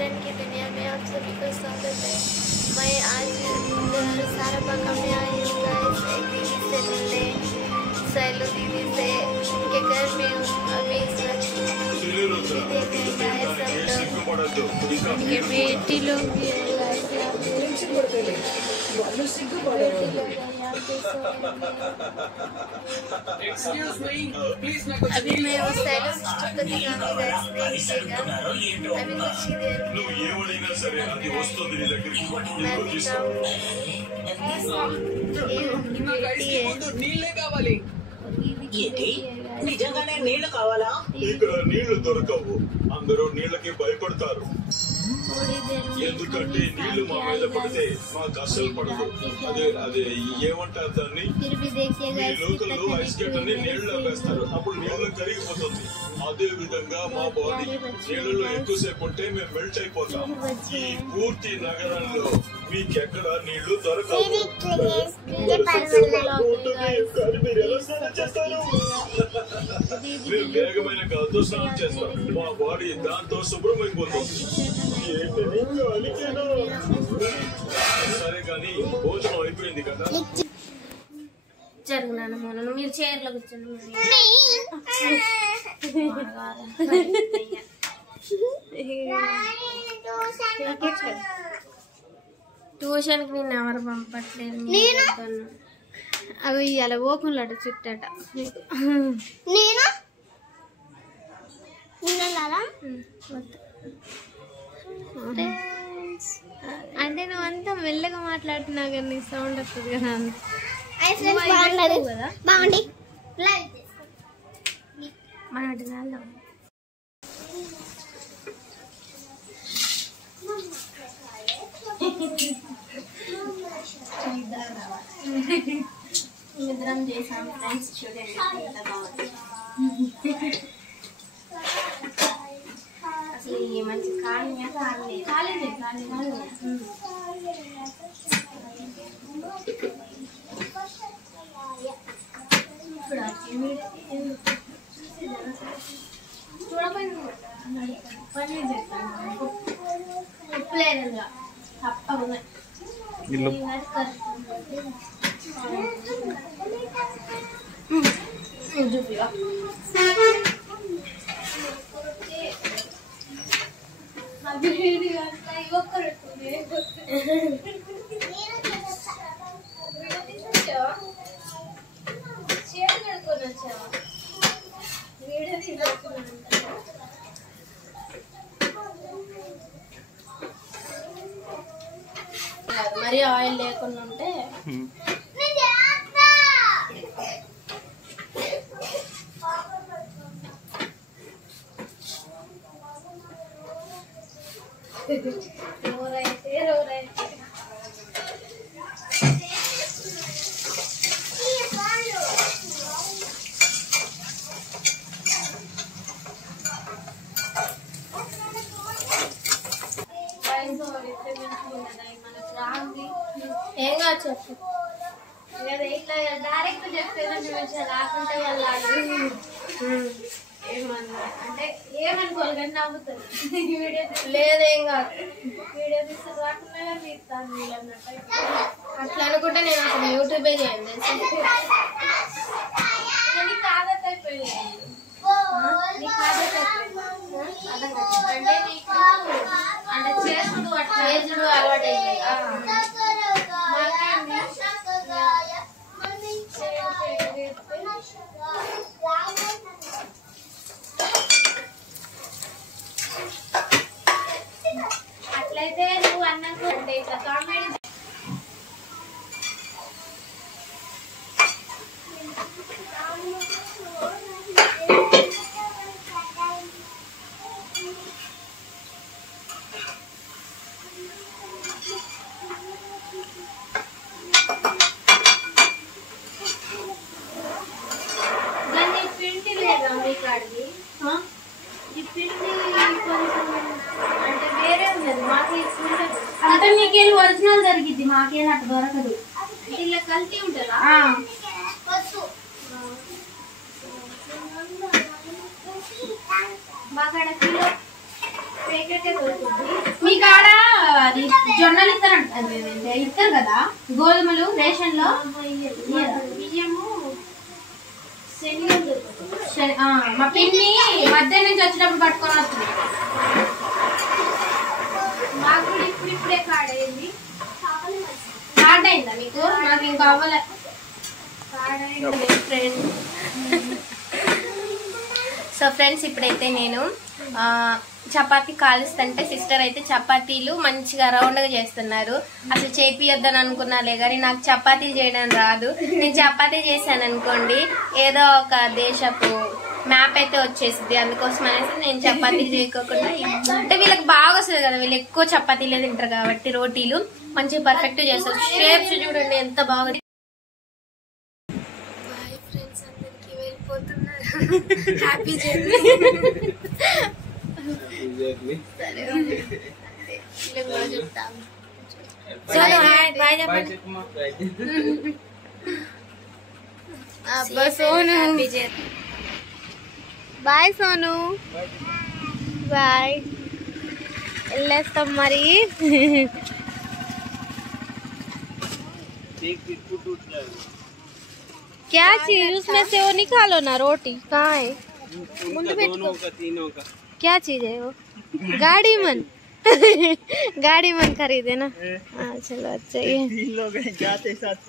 किरण की दुनिया में आप सभी का स्वागत है। मैं आज साराबाका में आई हूँ गाइस, एक दीदी से मिलने, सैलू दीदी से, उनके घर में हूँ अभी इस वक्त। उनके बेटी लोग भी है गाइस, अभी मैं वो सैलू सिस्टर को दिखाऊंगी गाइस, देखिएगा अभी कुछ ही देर में मैं दिखाऊंगी। నిజంగానే నీళ్లు కావాలా? ఇక్కడ నీళ్లు దొరకవు, అందరూ నీళ్ళకి భయపడతారు. ఎందుకంటే నీళ్లు మా మీద పడితే మాకు అస్సలు పడదు. అదే ఏమంటారు దాన్ని, ఈ లోకల్లో ఐస్ గడ్డని నీళ్లు వేస్తారు, అప్పుడు నీళ్లు కరిగిపోతుంది. అదే విధంగా మా బాడీ నీళ్ళలో ఎక్కువసేపు ఉంటే మేము మెల్ట్ అయిపోతాం. ఈ పూర్తి నగరంలో మీకెక్కడ నీళ్లు దొరకవు. మీరు ఎలా స్నానం చేస్తారు? మేము వేగమైన గాలితో స్నానం చేస్తాం, మా బాడీ దాంతో శుభ్రమైపోతుంది. సరే కానీ భోజనం అయిపోయింది కదా. జరుగునాను మొన్న మీరు చైర్లో కూర్చోండి. ట్యూషన్కి నేను ఎవరు పంపట్లేదు. అవి అలా ఓకులాట చుట్టట. నేను అంటే నువ్వు అంతా మెల్లగా మాట్లాడుతున్నావు కానీ నీకు సౌండ్ వస్తుంది కదా. బాగుంది మన నిద్రం చేసాం ఫ్రెండ్స్, చూడండి ఎంత బాగుంది. అసలు ఈ మంచి కాలినా కాలేదు చూడపోయింది పని చెప్తాను. ఉప్పు లేదుగా తప్పకుండా చూపిగా మరి ఆయిల్ లేకుండా ఉంటే ఏం కాదు చెప్పు. ఇట్లా డైరెక్ట్ చెప్పేదంటే మంచిగా రాకుంటే వాళ్ళు ఏమన్నా అంటే ఏమనుకోవాలి కానీ నవ్వుతుంది. వీడియో లేదేం కాదు, వీడియో తీస్తే రాకుండా తీస్తాను వీళ్ళు అన్నట్టు. అట్లా అనుకుంటే నేను అసలు యూట్యూబే చేయను తెలుసు. నీకు ఆదత్ అయిపోయింది, నీకు ఆదత్ అయిపోయింది అంటే నీకు అంటే చేసుడు అట్లా చేసుడు అలవాటు అయిపోయింది. అట్లయితే నువ్వు అన్నకు అంటే ఇట్లా కామెడీ అంటే మీకేళ్ళు ఒరిజినల్ దొరికింది, మాకేళ్ళు అట్లా దొరకదు. ఇలా కల్తీ ఉంటుందా? మాకాడ కిలో మీ కాడ అది జొన్నలు ఇస్తారు కదా గోధుమలు రేషన్ లో మా పిన్ని మధ్య నుంచి వచ్చినప్పుడు పట్టుకొని వస్తుంది. మాకు కూడా ఇప్పుడిప్పుడే కార్డ్ అయింది. కార్డ్ అయిందా మీకు? నాకు ఇంకా అవ్వలే. సో ఫ్రెండ్స్ ఇప్పుడైతే నేను చపాతీ కాలుస్తుంటే సిస్టర్ అయితే చపాతీలు మంచిగా రౌండ్గా చేస్తున్నారు. అసలు చేపియొద్దని అనుకున్నాలే కానీ నాకు చపాతీలు చేయడం రాదు. నేను చపాతీ చేశాను అనుకోండి ఏదో ఒక దేశపు మ్యాప్ అయితే వచ్చేసింది. అందుకోసం అనేసి నేను చపాతీలు చేయకోకుండా అంటే వీళ్ళకి బాగా వస్తుంది కదా, వీళ్ళు ఎక్కువ చపాతీలే తింటారు కాబట్టి రోటీలు మంచిగా పర్ఫెక్ట్ చేస్తారు. షేప్స్ చూడండి ఎంత బాగా. బాయ్ ఫ్రెండ్స్, అందరికి వెళ్ళిపోతున్నారు. Happy journey. Bye Sonu, bye. వెళ్ళేస్తాం మరి. क्या चीज उसमें से वो निकालो ना, रोटी कहाँ है? क्या चीज है वो? गाड़ी मन गाड़ी मन खरीदे ना। हाँ चलो अच्छा ही है। 3 लोग हैं जाते साथ।